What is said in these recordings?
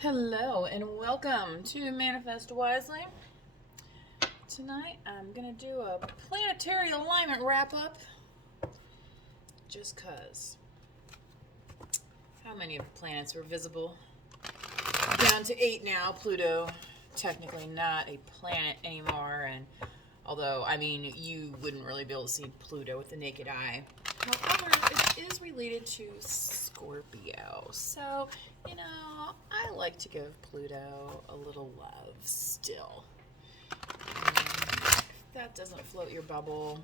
Hello and welcome to Manifest Wisely. Tonight I'm going to do a planetary alignment wrap up. Just cuz. How many planets were visible? Down to 8 now. Pluto, technically not a planet anymore. And although, you wouldn't really be able to see Pluto with the naked eye. However, it is related to Scorpio. So, I like to give Pluto a little love still. If that doesn't float your bubble,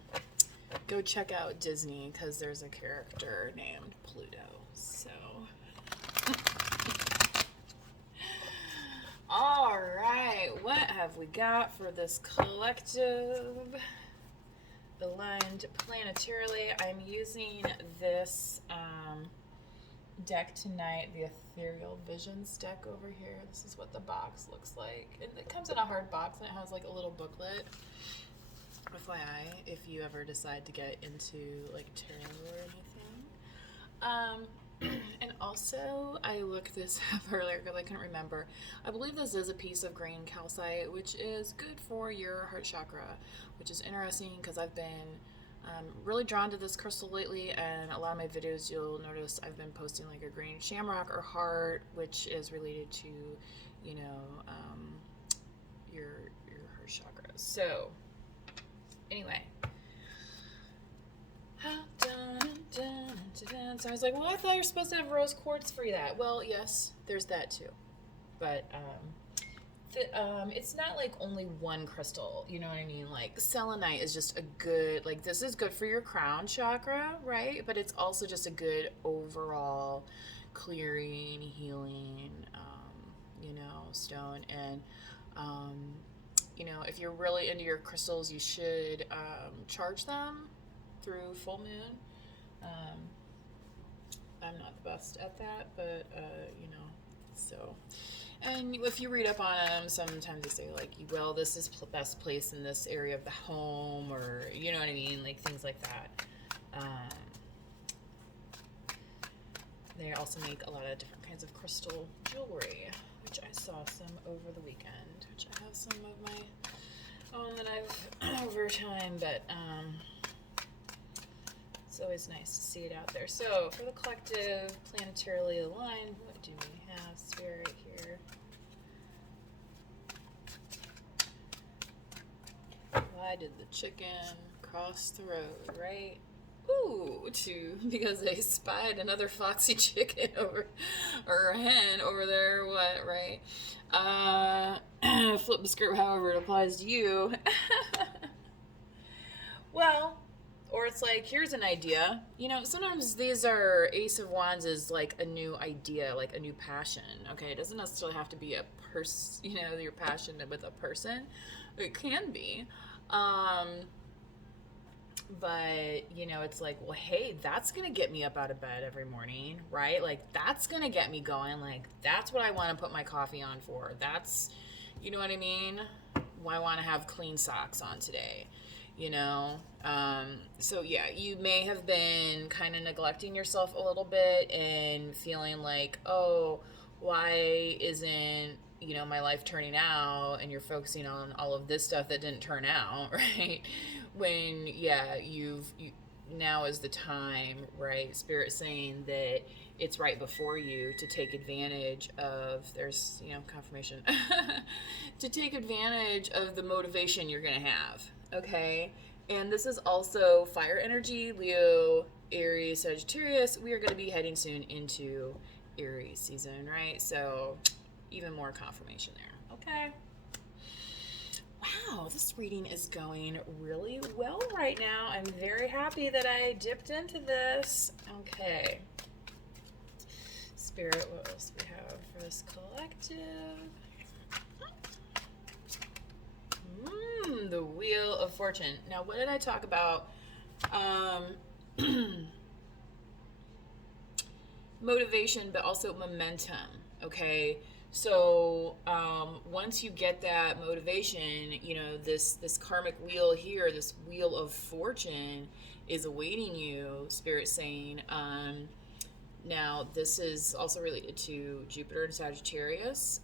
go check out Disney because there's a character named Pluto. So, all right, what have we got for this collective aligned planetarily? I'm using this deck tonight, the Ethereal Visions deck over here. This is what the box looks like. And it comes in a hard box and it has like a little booklet. FYI, if you ever decide to get into like tarot or anything. And also, I looked this up earlier because I couldn't remember. I believe this is a piece of green calcite, which is good for your heart chakra, which is interesting because I've been really drawn to this crystal lately, and a lot of my videos you'll notice I've been posting like a green shamrock or heart, which is related to, your heart chakra. So, anyway. So I was like, well, I thought you're supposed to have rose quartz for that. Well, yes, there's that too. But it's not like only one crystal, you know what I mean? Like selenite is just a good, like this is good for your crown chakra, right? But it's also just a good overall clearing, healing, stone. And, if you're really into your crystals, you should charge them through full moon. I'm not the best at that, but, so... And if you read up on them, sometimes they say, like, well, this is best place in this area of the home, or, you know what I mean? Like, things like that. They also make a lot of different kinds of crystal jewelry, which I saw some over the weekend, which I have some of my own that I've over time, but it's always nice to see it out there. So, for the collective, planetarily aligned, what do we have? Spirit here. Why did the chicken cross the road, right? Ooh, because they spied another foxy chicken or a hen over there, what, right? Flip the script however it applies to you. Well, or it's like, here's an idea. Sometimes these are Ace of Wands is like a new idea, like a new passion. Okay, it doesn't necessarily have to be a person, you're passionate with a person. It can be. But, it's like, well, hey, that's going to get me up out of bed every morning, right? Like, that's going to get me going. Like, that's what I want to put my coffee on for. That's, you know what I mean? I want to have clean socks on today, So, yeah, you may have been kind of neglecting yourself a little bit and feeling like, oh, why isn't, my life turning out, and you're focusing on all of this stuff that didn't turn out, right? When, yeah, now is the time, right? Spirit saying that it's right before you to take advantage of, there's, confirmation, to take advantage of the motivation you're going to have, okay? And this is also fire energy, Leo, Aries, Sagittarius. We are going to be heading soon into Aries season, right? So even more confirmation there. Okay. Wow, this reading is going really well right now. I'm very happy that I dipped into this. Okay. Spirit, what else do we have for this collective? The Wheel of Fortune. Now, what did I talk about? Motivation, but also momentum, okay? So once you get that motivation, this karmic wheel here, this Wheel of Fortune is awaiting you, Spirit saying, Now, this is also related to Jupiter and Sagittarius.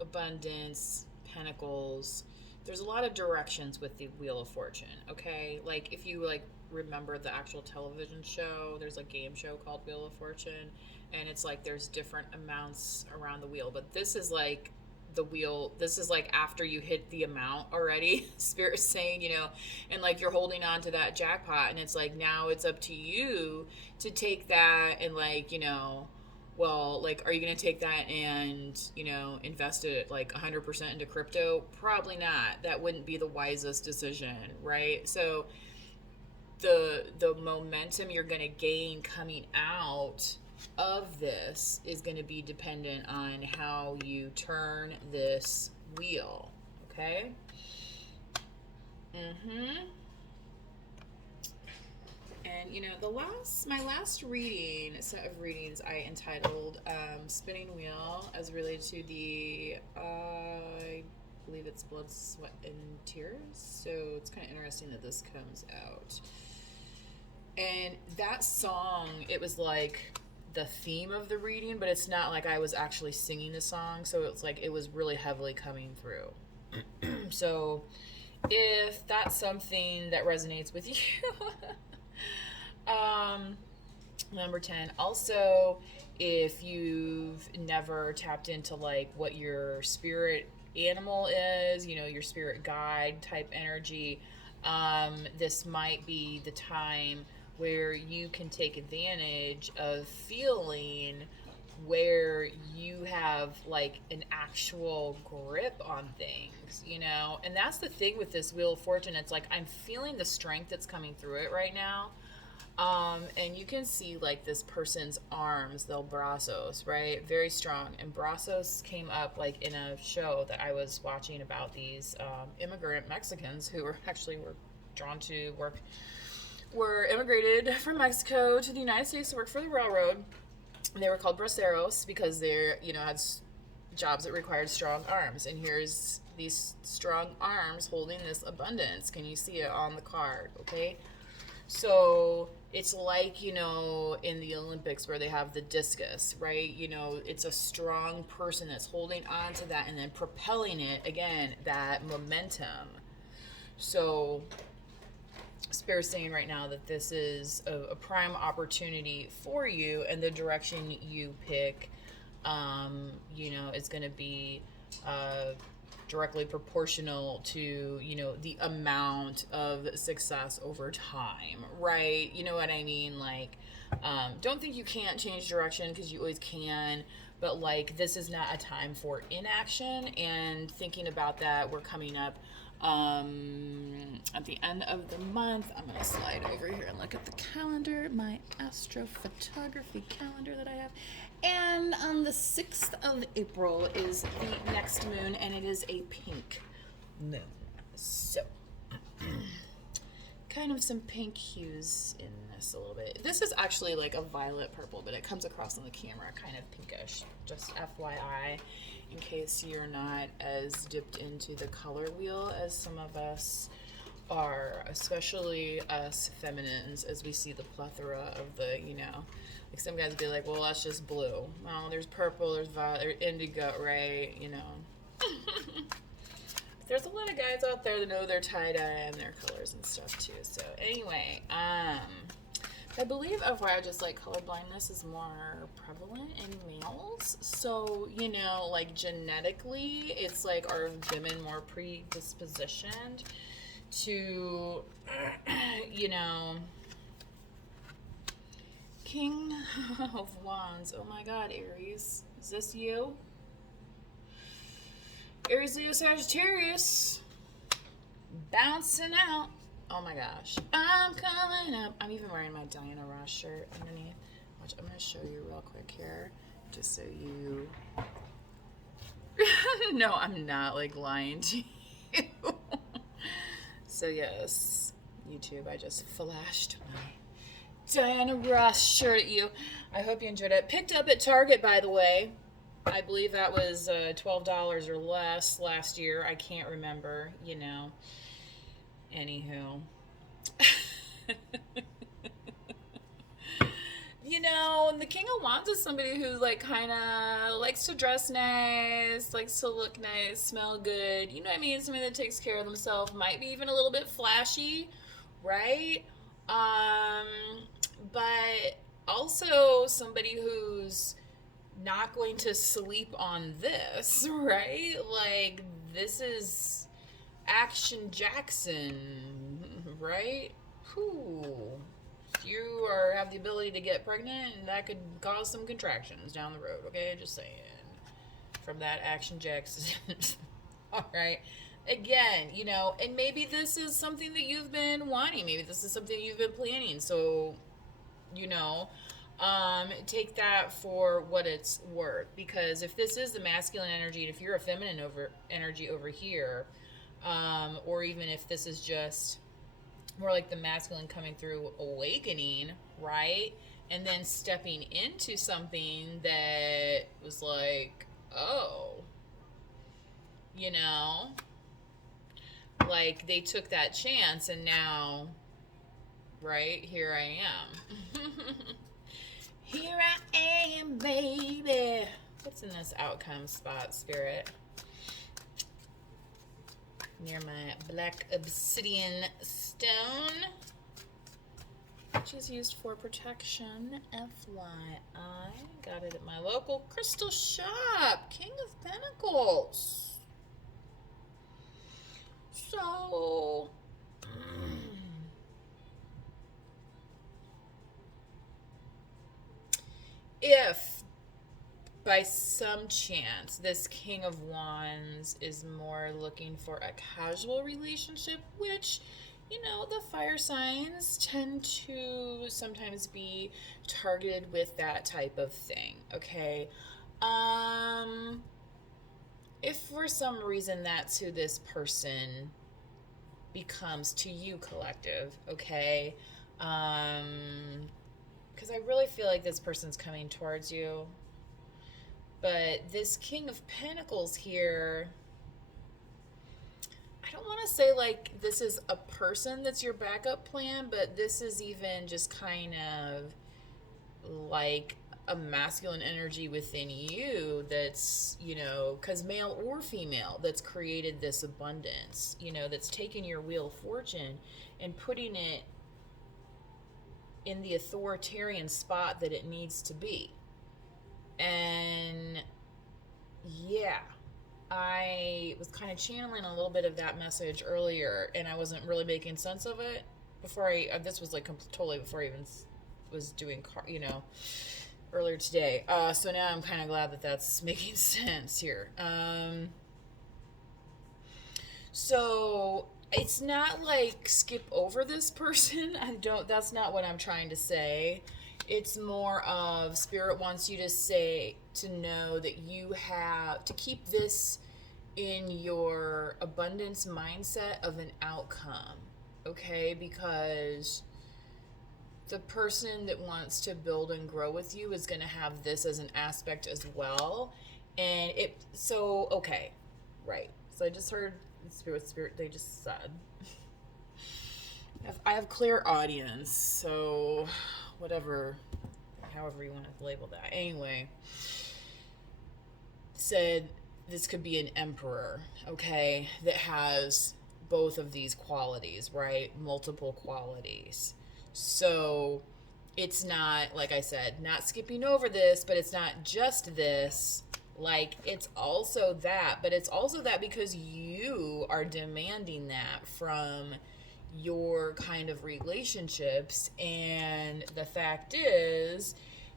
Abundance, Pentacles. There's a lot of directions with the Wheel of Fortune, okay? Like, if you, like, remember the actual television show, there's a game show called Wheel of Fortune, and it's like there's different amounts around the wheel, but this is like the wheel, this is like after you hit the amount already. Spirit's saying, you know, and like you're holding on to that jackpot, and it's like now it's up to you to take that and, like, you know, well, like, are you going to take that and, you know, invest it like 100% into crypto? Probably not. That wouldn't be the wisest decision, right? So the momentum you're going to gain coming out of this is going to be dependent on how you turn this wheel, okay? And, you know, my last reading, set of readings, I entitled Spinning Wheel, as related to the, I believe it's Blood, Sweat, and Tears. So it's kind of interesting that this comes out. And that song, it was like the theme of the reading, but it's not like I was actually singing the song. So it's like it was really heavily coming through. So if that's something that resonates with you, number 10. Also, if you've never tapped into like what your spirit animal is, you know, your spirit guide type energy, this might be the time where you can take advantage of feeling where you have like an actual grip on things, you know. And that's the thing with this Wheel of Fortune. It's like I'm feeling the strength that's coming through it right now. And you can see like this person's arms, the brazos, right? Very strong. And brazos came up like in a show that I was watching about these immigrant Mexicans who were drawn to were immigrated from Mexico to the United States to work for the railroad. And they were called braceros because they're, you know, had jobs that required strong arms. And here's these strong arms holding this abundance. Can you see it on the card? Okay. So it's like, you know, in the Olympics where they have the discus, right? You know, it's a strong person that's holding on to that and then propelling it, again, that momentum. So Spirit's saying right now that this is a prime opportunity for you, and the direction you pick, you know, is going to be directly proportional to, you know, the amount of success over time, right? You know what I mean? Like, don't think you can't change direction, because you always can, but like this is not a time for inaction. And thinking about that, we're coming up at the end of the month. I'm going to slide over here and look at the calendar, my astrophotography calendar that I have. And on the 6th of April is the next moon, and it is a pink moon. So, kind of some pink hues in this a little bit. This is actually like a violet purple, but it comes across on the camera kind of pinkish. Just FYI, in case you're not as dipped into the color wheel as some of us are, especially us feminines, as we see the plethora of the, you know, like some guys would be like, well, that's just blue. Well, there's purple, there's violet, there's indigo, right? You know. There's a lot of guys out there that know their tie-dye and their colors and stuff too. So anyway, I believe FYI, just like color blindness is more prevalent in males. So, you know, like genetically, it's like are women more predispositioned to, you know, King of Wands. Oh my God, Aries. Is this you? Aries, Leo, Sagittarius. Bouncing out. Oh my gosh. I'm coming up. I'm even wearing my Diana Ross shirt underneath. Watch, I'm going to show you real quick here. Just so you... No, I'm not like lying to you. So yes, YouTube, I just flashed my Diana Ross shirt at you. I hope you enjoyed it. Picked up at Target, by the way. I believe that was $12 or less last year. I can't remember, you know. Anywho. You know, the King of Wands is somebody who like kind of likes to dress nice, likes to look nice, smell good. You know what I mean? Somebody that takes care of themselves, might be even a little bit flashy, right? Um, but also somebody who's not going to sleep on this, right? Like this is Action Jackson, right? Whew. You have the ability to get pregnant, and that could cause some contractions down the road. Okay, just saying. From that Action Jackson. All right. Again, you know, and maybe this is something that you've been wanting. Maybe this is something you've been planning. So, you know, take that for what it's worth. Because if this is the masculine energy, and if you're a feminine energy over here, or even if this is just more like the masculine coming through awakening, right? And then stepping into something that was like, oh, you know, like they took that chance and now, right, here I am. Here I am, baby. What's in this outcome spot, Spirit? Near my black obsidian stone, which is used for protection. FYI. Got it at my local crystal shop. King of Pentacles. So, if by some chance this King of Wands is more looking for a casual relationship, which, you know, the fire signs tend to sometimes be targeted with that type of thing, okay? If for some reason that's who this person becomes to you, collective, okay? Because I really feel like this person's coming towards you. But this King of Pentacles here, I don't want to say like this is a person that's your backup plan, but this is even just kind of like a masculine energy within you that's, you know, because male or female, that's created this abundance, you know, that's taken your wheel of fortune and putting it in the authoritarian spot that it needs to be. And yeah, I was kind of channeling a little bit of that message earlier, and I wasn't really making sense of it before this was like totally before I even was doing, you know, earlier today. So now I'm kind of glad that that's making sense here. So it's not like skip over this person. That's not what I'm trying to say. It's more of Spirit wants you to know that you have to keep this in your abundance mindset of an outcome, okay? Because the person that wants to build and grow with you is going to have this as an aspect as well. And okay, right. So I just heard Spirit, they just said. I have clear audience, so whatever, however you want to label that. Anyway, said this could be an emperor, okay, that has both of these qualities, right? Multiple qualities. So it's not, like I said, not skipping over this, but it's not just this. Like, it's also that, but it's also that because you are demanding that from your kind of relationships. And the fact is,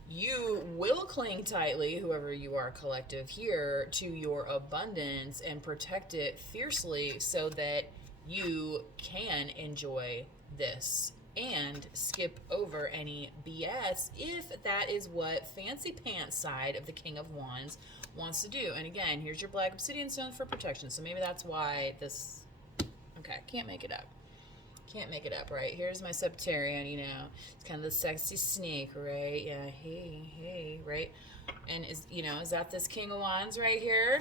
you will cling tightly, whoever you are, collective here, to your abundance and protect it fiercely so that you can enjoy this and skip over any BS if that is what Fancy Pants side of the King of Wands wants to do. And again, here's your black obsidian stone for protection. So maybe that's why this... Okay, can't make it up. Can't make it up, right? Here's my Septarian, you know. It's kind of the sexy snake, right? Yeah, hey, right? And is that this King of Wands right here?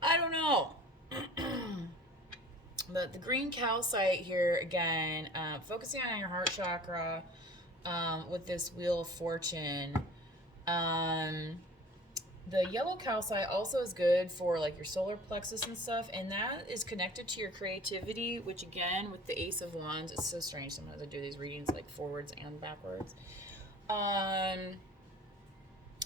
I don't know. But the green calcite here, again, focusing on your heart chakra with this Wheel of Fortune. The yellow calcite also is good for like your solar plexus and stuff, and that is connected to your creativity, which again, with the Ace of Wands, it's so strange. Sometimes I do these readings like forwards and backwards.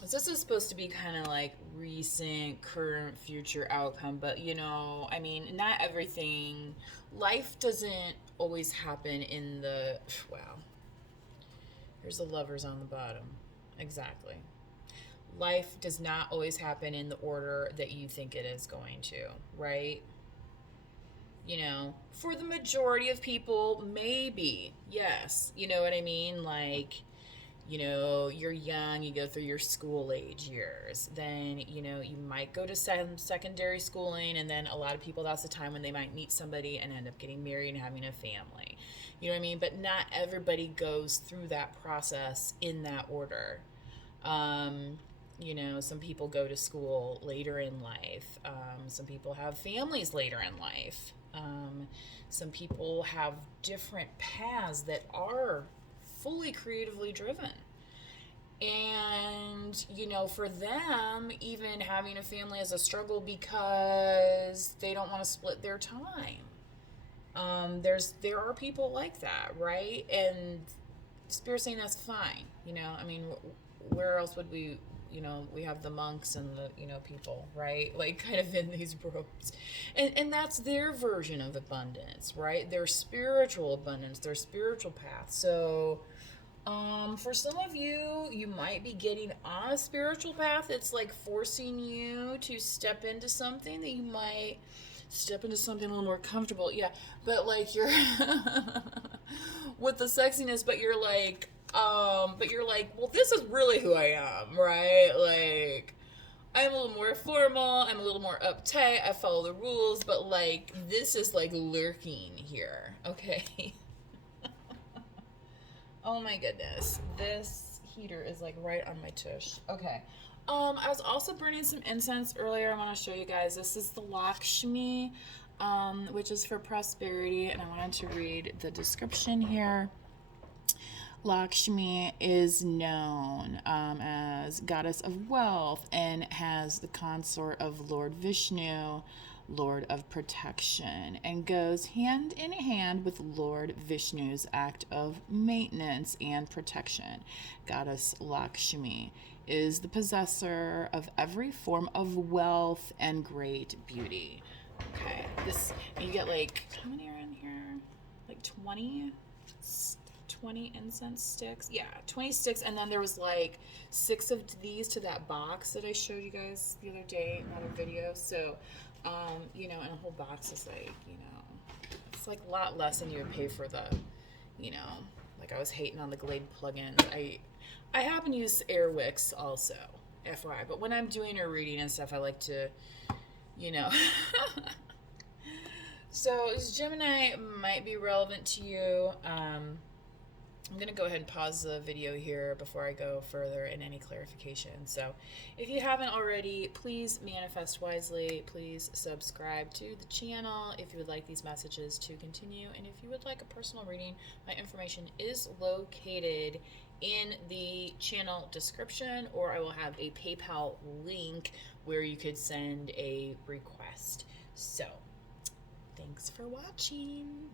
So this is supposed to be kind of like recent, current, future outcome, but you know, I mean, not everything, life doesn't always happen in the, wow, here's the lovers on the bottom. Exactly. Life does not always happen in the order that you think it is going to, right? You know, for the majority of people, maybe, yes. You know what I mean? Like, you know, you're young, you go through your school age years, then, you know, you might go to secondary schooling, and then a lot of people, that's the time when they might meet somebody and end up getting married and having a family. You know what I mean? But not everybody goes through that process in that order. You know, some people go to school later in life. Some people have families later in life. Some people have different paths that are fully creatively driven. And, you know, for them, even having a family is a struggle because they don't want to split their time. There are people like that, right? And Spirit saying that's fine. You know, I mean, where else would we, you know, we have the monks and the, you know, people, right? Like kind of in these robes. And that's their version of abundance, right? Their spiritual abundance, their spiritual path. So, for some of you, you might be getting on a spiritual path. It's like forcing you to step into something that you might step into something a little more comfortable. Yeah, but like you're with the sexiness, but you're like, well, this is really who I am, right? Like, I'm a little more formal. I'm a little more uptight. I follow the rules, but like, this is like lurking here, okay? Oh my goodness. This heater is like right on my tush. Okay. I was also burning some incense earlier. I want to show you guys. This is the Lakshmi, which is for prosperity, and I wanted to read the description here. Lakshmi is known as goddess of wealth and has the consort of Lord Vishnu, Lord of protection, and goes hand in hand with Lord Vishnu's act of maintenance and protection. Goddess Lakshmi is the possessor of every form of wealth and great beauty. Okay, this, you get like, how many are in here? Like 20 incense sticks. Yeah, 20 sticks, and then there was like 6 of these to that box that I showed you guys the other day in another video. So, you know, and a whole box is like, you know, it's like a lot less than you would pay for the, you know, like I was hating on the Glade plugins. I happen to use air wicks also, FYI, but when I'm doing a reading and stuff, I like to, you know. So this Gemini might be relevant to you. I'm going to go ahead and pause the video here before I go further in any clarification. So if you haven't already, please manifest wisely. Please subscribe to the channel if you would like these messages to continue. And if you would like a personal reading, my information is located in the channel description, or I will have a PayPal link where you could send a request. So thanks for watching.